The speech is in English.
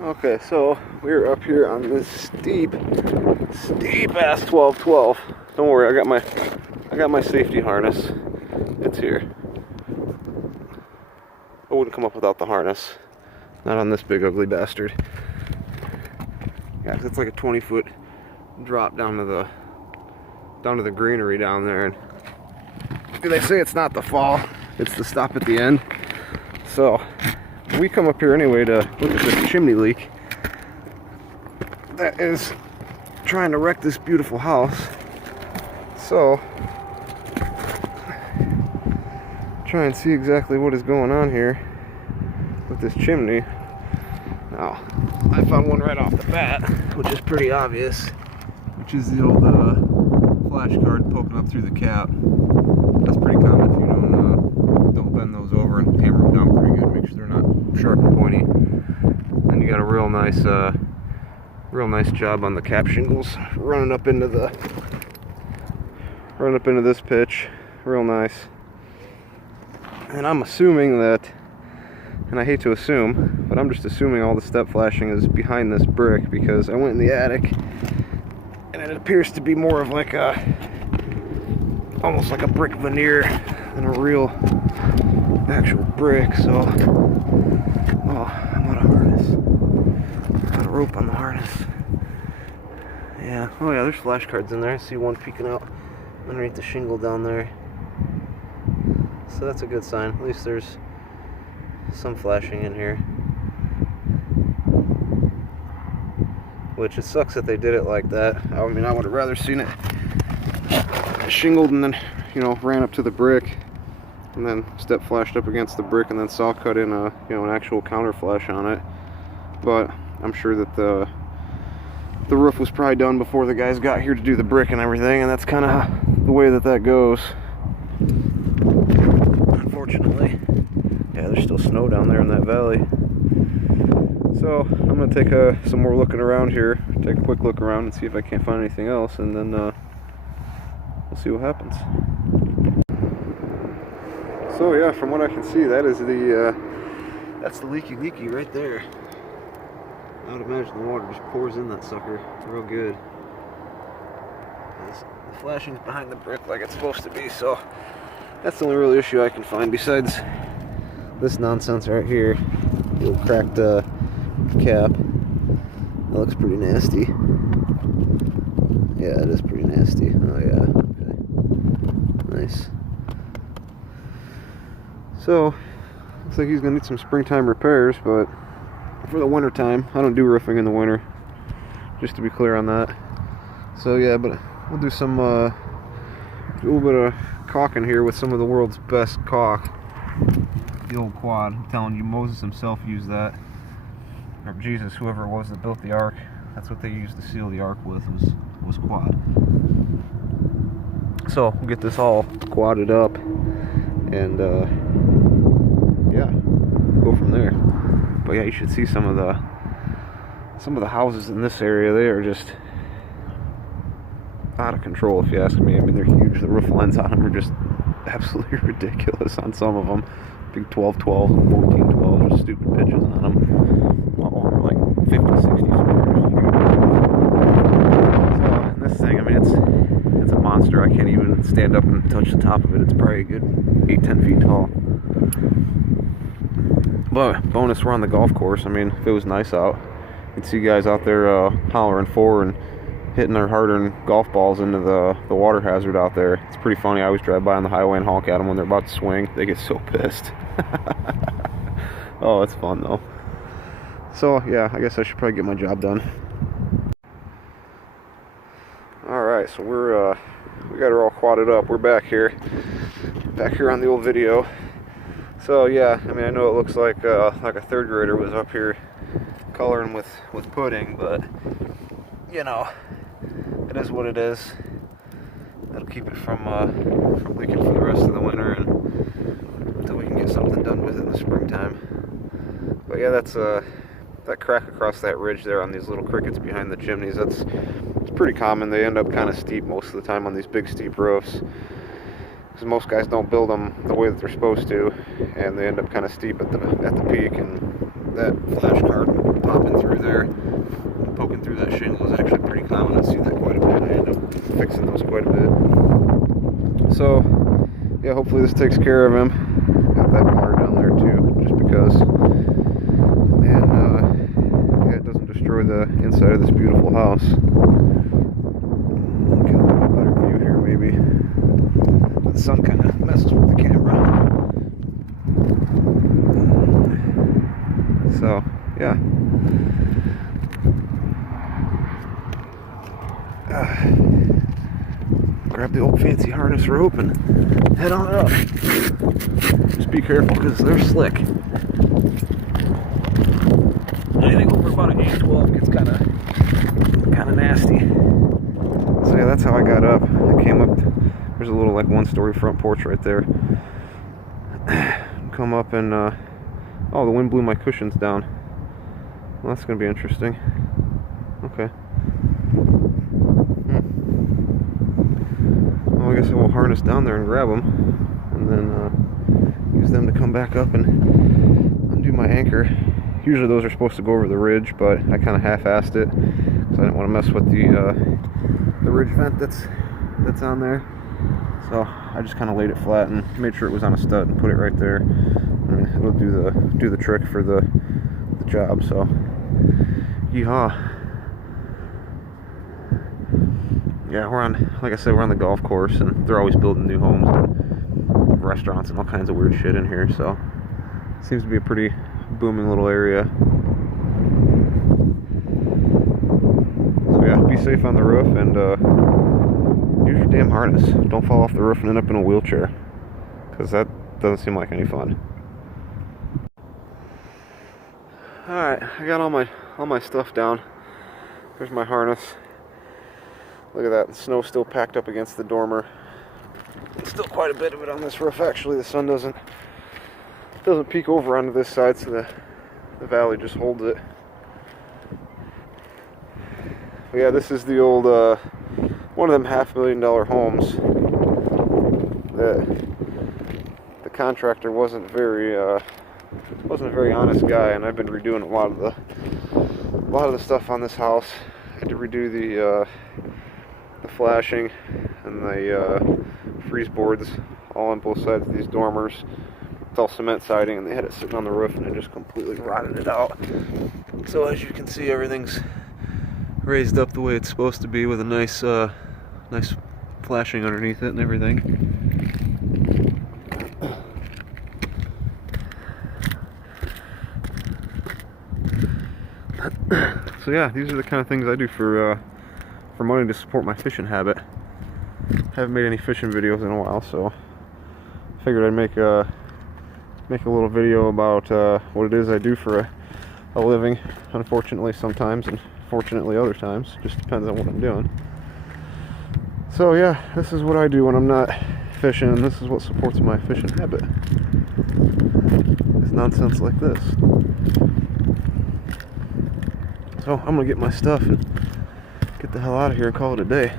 Okay, so we're up here on this steep ass 1212. Don't worry, I got my safety harness. It's here. I wouldn't come up without the harness. Not on this big ugly bastard. Yeah, 'cause it's like a 20-foot drop down to the greenery down there, and they say it's not the fall, it's the stop at the end. So we come up here anyway to look at this chimney leak that is trying to wreck this beautiful house. So try and see exactly what is going on here with this chimney. Now, I found one right off the bat, which is pretty obvious, which is the old flash card poking up through the cap. That's pretty common if you don't bend those over and hammer them down pretty good. Make sure they're not sharp and pointy. And you got a real nice job on the cap shingles running up into this pitch. Real nice. And I'm assuming that, and I hate to assume, but I'm just assuming all the step flashing is behind this brick, because I went in the attic and it appears to be more of like almost like a brick veneer than a real actual brick. So, oh, I'm out of harness. Got a rope on the harness. Yeah, oh yeah, there's flashcards in there. I see one peeking out underneath the shingle down there. So that's a good sign. At least there's some flashing in here. Which, it sucks that they did it like that. I mean, I would have rather seen it shingled and then, ran up to the brick and then step flashed up against the brick and then saw cut in an actual counter flash on it. But I'm sure that the roof was probably done before the guys got here to do the brick and everything, and that's kind of the way that goes. Unfortunately, yeah, there's still snow down there in that valley. So I'm gonna take some more looking around here, take a quick look around and see if I can't find anything else, and then we'll see what happens. So yeah, from what I can see, that is that's the leaky right there. I would imagine the water just pours in that sucker real good. The flashing's behind the brick like it's supposed to be, so that's the only real issue I can find besides this nonsense right here. The old cracked cap. That looks pretty nasty. Yeah, it is pretty nasty. Oh yeah, okay. Nice. So, looks like he's gonna need some springtime repairs, but for the winter time, I don't do roofing in the winter, just to be clear on that. So yeah, but we'll do some a little bit of caulking here with some of the world's best caulk, the old quad. I'm telling you, Moses himself used that, or Jesus, whoever it was that built the ark, that's what they used to seal the ark with, was quad. So we'll get this all quadded up and yeah, go from there. But yeah, you should see some of the houses in this area. They are just out of control, if you ask me. I mean, they're huge. The roof lines on them are just absolutely ridiculous on some of them. Big 12-12 and 14-12, just stupid pitches on them. All of them are like 50-60 squares. So, and this thing, I mean, it's a monster. I can't even stand up and touch the top of it. It's probably a good 8-10 feet tall. But bonus, we're on the golf course. I mean, if it was nice out, you'd see guys out there hollering for and hitting their hard-earned golf balls into the water hazard out there. It's pretty funny. I always drive by on the highway and honk at them when they're about to swing. They get so pissed. Oh, it's fun though. So yeah, I guess I should probably get my job done. Alright, so we got her all quadded up. We're back here on the old video. So yeah, I mean, I know it looks like a third grader was up here coloring with pudding, but it is what it is. That'll keep it from leaking for the rest of the winter and until we can get something done with it in the springtime. But yeah, that's that crack across that ridge there on these little crickets behind the chimneys. It's pretty common. They end up kind of steep most of the time on these big steep roofs, because most guys don't build them the way that they're supposed to, and they end up kind of steep at the peak. And that flash card popping through there, poking through that shingle is actually pretty common. I see that quite a bit. I end up fixing those quite a bit. So, yeah, hopefully this takes care of him. Got that bar down there too, just because. And yeah, it doesn't destroy the inside of this beautiful house. Get a little bit better view here, maybe. The sun kind of messes with the camera. So, yeah. Grab the old fancy harness rope and head on up. Just be careful because they're slick. Anything over about an 8-12 gets kind of nasty. So yeah, that's how I got up. I came up. There's a little like one-story front porch right there. Come up and oh, the wind blew my cushions down. Well, that's gonna be interesting. Okay. Well, I guess I will harness down there and grab them, and then use them to come back up and undo my anchor. Usually those are supposed to go over the ridge, but I kind of half-assed it, so I didn't want to mess with the ridge vent that's on there. So I just kind of laid it flat and made sure it was on a stud and put it right there. And it'll do the trick for the job. So, yeehaw. Yeah, like I said, we're on the golf course, and they're always building new homes and restaurants and all kinds of weird shit in here. So, it seems to be a pretty booming little area. So yeah, be safe on the roof, and use your damn harness. Don't fall off the roof and end up in a wheelchair, because that doesn't seem like any fun. Alright, I got all my stuff down. There's my harness. Look at that, the snow's still packed up against the dormer. There's still quite a bit of it on this roof. Actually, the sun doesn't peek over onto this side, so the valley just holds it. But yeah, this is the old one of them $500,000 homes that the contractor wasn't a very honest guy, and I've been redoing a lot of the stuff on this house. I had to redo the flashing and the freeze boards all on both sides of these dormers. It's all cement siding, and they had it sitting on the roof, and it just completely rotted it out. So as you can see, everything's raised up the way it's supposed to be, with a nice flashing underneath it and everything. So yeah, these are the kind of things I do for money to support my fishing habit. Haven't made any fishing videos in a while, so figured I'd make a little video about what it is I do for a living. Unfortunately sometimes, and fortunately other times. Just depends on what I'm doing. So yeah, this is what I do when I'm not fishing, and this is what supports my fishing habit. It's nonsense like this. So I'm gonna get my stuff and get the hell out of here and call it a day.